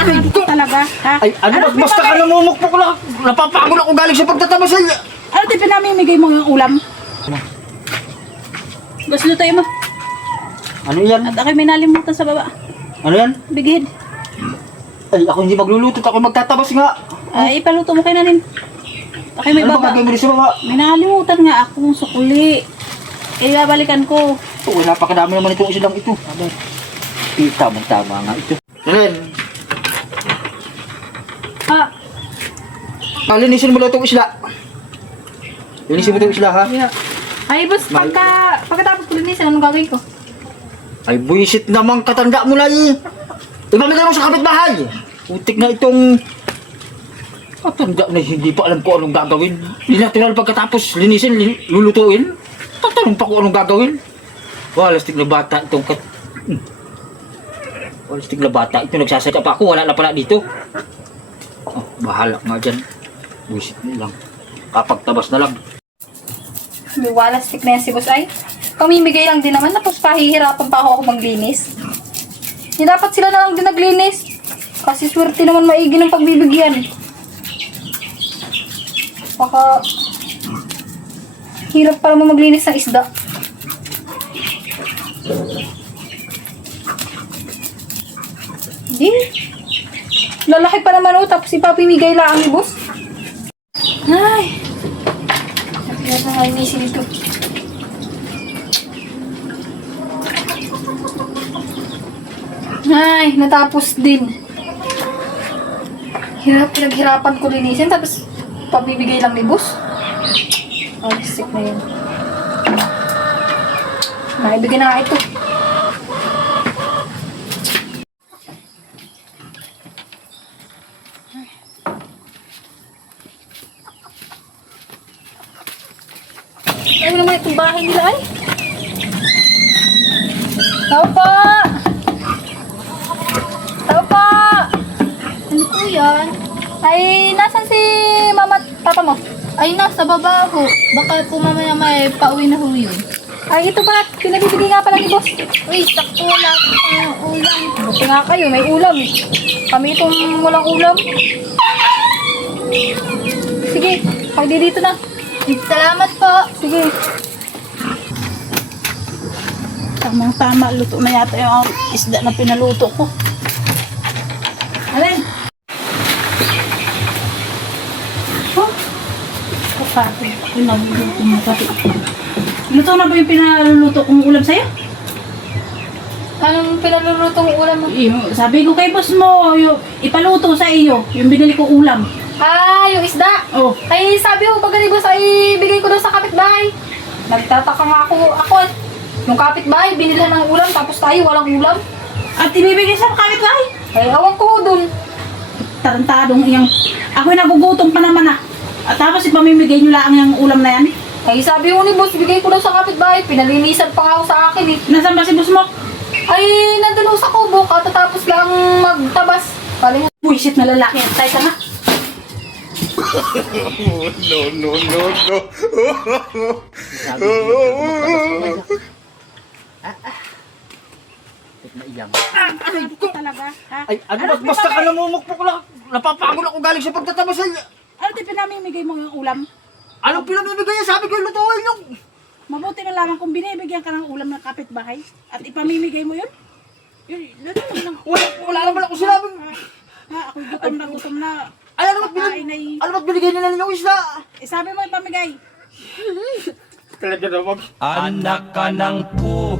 Aray ko! Talaga, ha? Ay, ano? Basta ka namumukpok lang. Napapagod ako galing sa pagtatabas. Ano di pinamimigay mo yung ulam? Gusto tayo mo. Ano yan? At ako'y may nalimutan sa baba. Ano yan? Bigid. Ay, ako hindi magluluto. Ako magtatabas nga. Ay, ipaluto mo kay nanin. Ako'y may Ano ba baba. gagawin mo rin sa baba? May nalimutan nga akong sukuli. Eh, babalikan ko. Oh, wala pa kadami naman itong islang ito. Tama nga ito. Ren, Ha? linisin mo lang itong isla. Linisin mo itong isla, ha? Yeah. Ay, boss, pagkatapos ko linisin, anong gagawin ko? Ay, buwisit naman katanda mo na eh. Ibamigay mo sa kapitbahay. Putik na itong katanda na hindi pa alam ko anong gagawin. Natural pagkatapos linisin, lulutuin. Tatanong pa kung anong gagawin. Walastig na bata itong Walastig na bata ito. Nagsasaka pa ako. Wala na pala dito. Oh, bahala nga dyan. Buwisit na lang. Kapagtabas na lang. May walastik na yan si boss ay. Pamimigay lang din naman, tapos pahihirapan pa ako maglinis. Hindi dapat sila na lang din naglinis. Kasi swerte naman maigi ng pagbibigyan. Baka hirap para mo maglinis ng isda. Hindi. Lalaki pa naman tapos ipapimigay lang ni boss. Ay. Kaya na nga inisin ito. Ay, natapos din. Pinaghirapan ko linisin, tapos pabibigay lang ni boss. Ay, sick na yun. Naibigay na nga ito. Ano naman itong bahay nila ay? Tao po! Tao po! Ano po yan? Ay, nasan si mama at papa mo? Ay, nasa baba ho. Baka po mamaya may pauwi na ho yun. Ay, ito pala. Pinabibigay nga pala ni boss. Uy, sakto wala po kayong ulam. Buti nga kayo, may ulam. Kami itong walang ulam. Sige, pagdi dito na. Salamat po. Sige. Tamang-tama, luto na yata yung isda na pinaluto ko. Alin? Oh, kapatid. Pinaluluto mo pati. Luto na ba yung pinaluluto kong ulam sa'yo? Anong pinalulutong ulam mo? Sabi ko kay boss mo, ipaluto sa iyo, yung binili ko ulam. Ah, yung isda. Oh, Ay, sabi ko pag ni boss ay bigay ko daw sa kapitbahay. Nagtataka nga ako. Yung kapitbahay, binilhan ng ulam, tapos tayo walang ulam. at ibibigay sa kapitbahay. Ay, awang ko dun. Tarantadong iyang, ako'y nagugutom pa naman ah. At tapos ipamimigay nyo lang yung ulam na yan. Ay, sabi ko ni boss, bigay ko daw sa kapitbahay. Pinalinisan pa nga ako sa akin eh. Nasaan ba si boss mo? Ay, nandun ako sa kubo, katatapos lang magtabas. Paling Buisit na lalaki. Tayo ka nga. Aray ko! Talaga, ha? Ay, ano? Basta ka namumukpok lang. Napapagod ako galing sa pagtatabas. Ano di pinamimigay mo yung ulam? Anong pinamimigay niya? Sabi ko yung lutuin yung... Mabuti na lamang kung binibigyan ka ng ulam ng kapitbahay at ipamimigay mo yun. Yun, luto mo lang. Wala naman ako sinabing... Ha, ako'y gutom na. Ay, ano ba't Kakain ay... Ano ba't binigay nila ninyong isla? Eh, sabi mo ipamigay. Talaga naman. Anak ka ng pu.